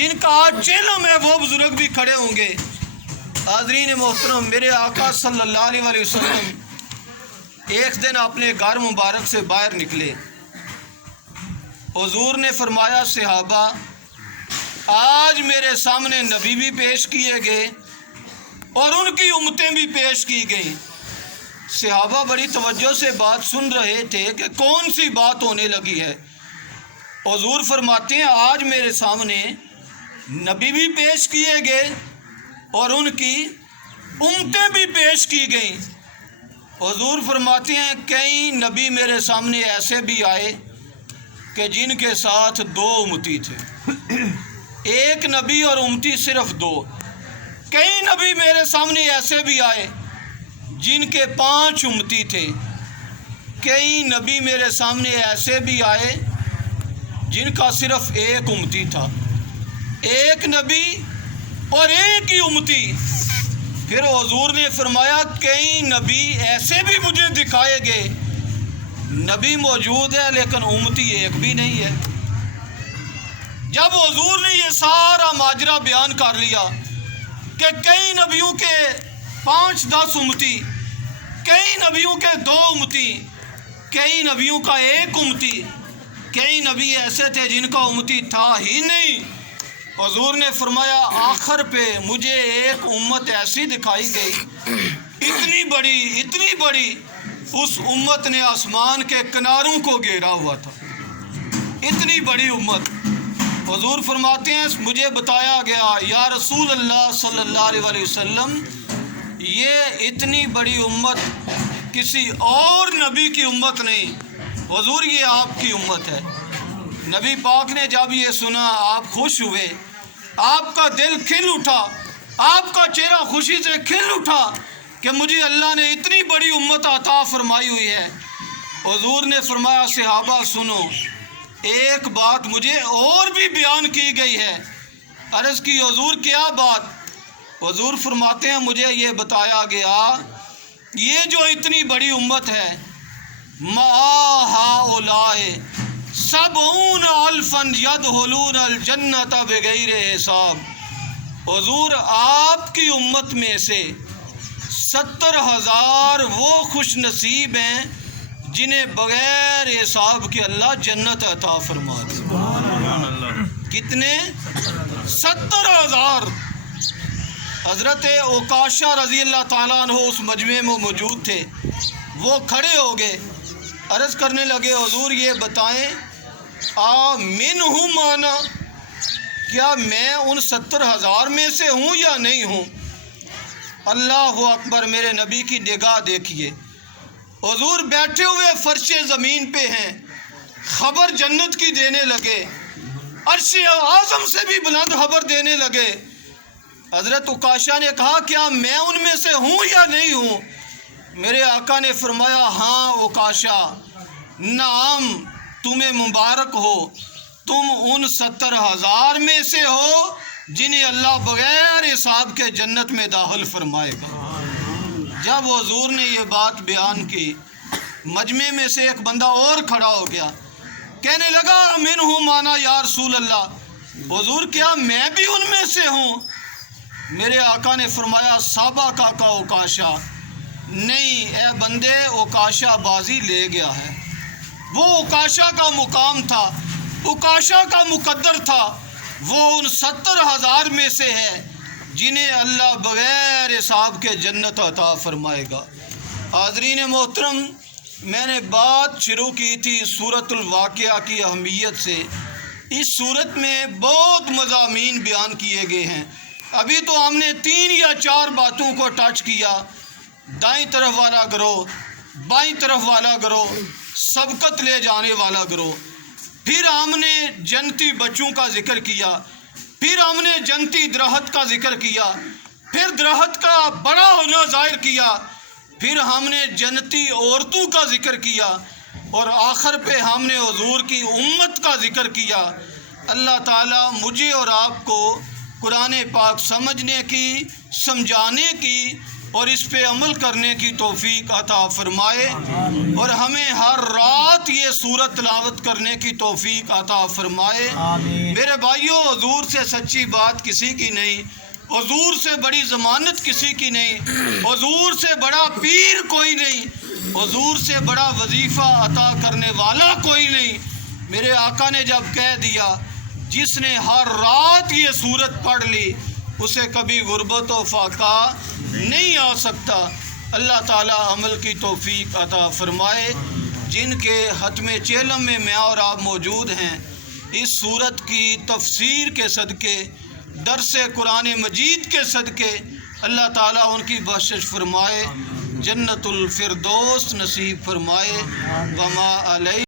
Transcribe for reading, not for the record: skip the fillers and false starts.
جن کا آج چینوں میں وہ بزرگ بھی کھڑے ہوں گے۔ حاضرین محترم، میرے آقا صلی اللہ علیہ وسلم ایک دن اپنے گھر مبارک سے باہر نکلے۔ حضور نے فرمایا صحابہ آج میرے سامنے نبی بھی پیش کیے گئے اور ان کی امتیں بھی پیش کی گئیں۔ صحابہ بڑی توجہ سے بات سن رہے تھے کہ کون سی بات ہونے لگی ہے۔ حضور فرماتے ہیں آج میرے سامنے نبی بھی پیش کیے گئے اور ان کی امتیں بھی پیش کی گئیں۔ حضور فرماتے ہیں کئی نبی میرے سامنے ایسے بھی آئے کہ جن کے ساتھ 2 امتی تھے، ایک نبی اور امتی صرف 2۔ کئی نبی میرے سامنے ایسے بھی آئے جن کے 5 امتی تھے۔ کئی نبی میرے سامنے ایسے بھی آئے جن کا صرف 1 امتی تھا، ایک نبی اور ایک ہی امتی۔ پھر حضور نے فرمایا کئی نبی ایسے بھی مجھے دکھائے گئے، نبی موجود ہے لیکن امتی ایک بھی نہیں ہے۔ جب حضور نے یہ سارا ماجرا بیان کر لیا کہ کئی نبیوں کے 5-10 امتی، کئی نبیوں کے 2 امتی، کئی نبیوں کا 1 امتی، کئی نبی ایسے تھے جن کا امتی تھا ہی نہیں، حضور نے فرمایا آخر پہ مجھے ایک امت ایسی دکھائی گئی اتنی بڑی اس امت نے آسمان کے کناروں کو گھیرا ہوا تھا، اتنی بڑی امت۔ حضور فرماتے ہیں مجھے بتایا گیا یا رسول اللہ صلی اللہ علیہ وسلم یہ اتنی بڑی امت کسی اور نبی کی امت نہیں، حضور یہ آپ کی امت ہے۔ نبی پاک نے جب یہ سنا آپ خوش ہوئے، آپ کا دل کھل اٹھا، آپ کا چہرہ خوشی سے کھل اٹھا کہ مجھے اللہ نے اتنی بڑی امت عطا فرمائی ہوئی ہے۔ حضور نے فرمایا صحابہ سنو، ایک بات مجھے اور بھی بیان کی گئی ہے۔ عرض کی حضور کیا بات؟ حضور فرماتے ہیں مجھے یہ بتایا گیا یہ جو اتنی بڑی امت ہے ما ہؤلاء 70,000 يدخلون الجنة بغیر حساب۔ حضور آپ کی امت میں سے 70,000 وہ خوش نصیب ہیں جنہیں بغیر حساب کے اللہ جنت عطا فرما دے۔ کتنے؟ 70,000۔ حضرت عکاشہ رضی اللہ تعالیٰ عنہ اس مجمع میں موجود تھے، وہ کھڑے ہو گئے، عرض کرنے لگے حضور یہ بتائیں منہم انا، کیا میں ان 70,000 میں سے ہوں یا نہیں ہوں؟ اللہ اکبر، میرے نبی کی نگاہ دیکھیے، حضور بیٹھے ہوئے فرش زمین پہ ہیں، خبر جنت کی دینے لگے، عرش اعظم سے بھی بلند خبر دینے لگے۔ حضرت عکاشہ نے کہا کیا میں ان میں سے ہوں یا نہیں ہوں؟ میرے آقا نے فرمایا ہاں عکاشہ، نعم تمہیں مبارک ہو، تم ان 70,000 میں سے ہو جنہیں اللہ بغیر حساب کے جنت میں داخل فرمائے گا۔ جب حضور نے یہ بات بیان کی، مجمع میں سے ایک بندہ اور کھڑا ہو گیا، کہنے لگا منہم انا یا رسول اللہ، حضور کیا میں بھی ان میں سے ہوں؟ میرے آقا نے فرمایا صحابہ کا عکاشہ، نہیں اے بندے، عکاشہ بازی لے گیا ہے، وہ عکاشہ کا مقام تھا، عکاشہ کا مقدر تھا، وہ ان 70,000 میں سے ہے جنہیں اللہ بغیر حساب کے جنت عطا فرمائے گا۔ حاضرین محترم، میں نے بات شروع کی تھی سورۃ الواقعہ کی اہمیت سے۔ اس سورت میں بہت مضامین بیان کیے گئے ہیں، ابھی تو ہم نے 3 یا 4 باتوں کو ٹچ کیا، دائیں طرف والا گروہ، بائیں طرف والا گروہ، سبقت لے جانے والا گروہ، پھر ہم نے جنتی بچوں کا ذکر کیا، پھر ہم نے جنتی درخت کا ذکر کیا، پھر درخت کا بڑا ہونا ظاہر کیا، پھر ہم نے جنتی عورتوں کا ذکر کیا، اور آخر پہ ہم نے حضور کی امت کا ذکر کیا۔ اللہ تعالیٰ مجھے اور آپ کو قرآن پاک سمجھنے کی، سمجھانے کی اور اس پہ عمل کرنے کی توفیق عطا فرمائے، اور ہمیں ہر رات یہ سورت تلاوت کرنے کی توفیق عطا فرمائے۔ میرے بھائیوں، حضور سے سچی بات کسی کی نہیں، حضور سے بڑی ضمانت کسی کی نہیں، حضور سے بڑا پیر کوئی نہیں، حضور سے بڑا وظیفہ عطا کرنے والا کوئی نہیں۔ میرے آقا نے جب کہہ دیا جس نے ہر رات یہ سورت پڑھ لی اسے کبھی غربت و فاقہ نہیں آ سکتا۔ اللہ تعالی عمل کی توفیق عطا فرمائے۔ جن کے ختم چیلم میں میں اور آپ موجود ہیں، اس سورت کی تفسیر کے صدقے، درس قرآن مجید کے صدقے اللہ تعالیٰ ان کی بخشش فرمائے، جنت الفردوس نصیب فرمائے۔ وما علیہ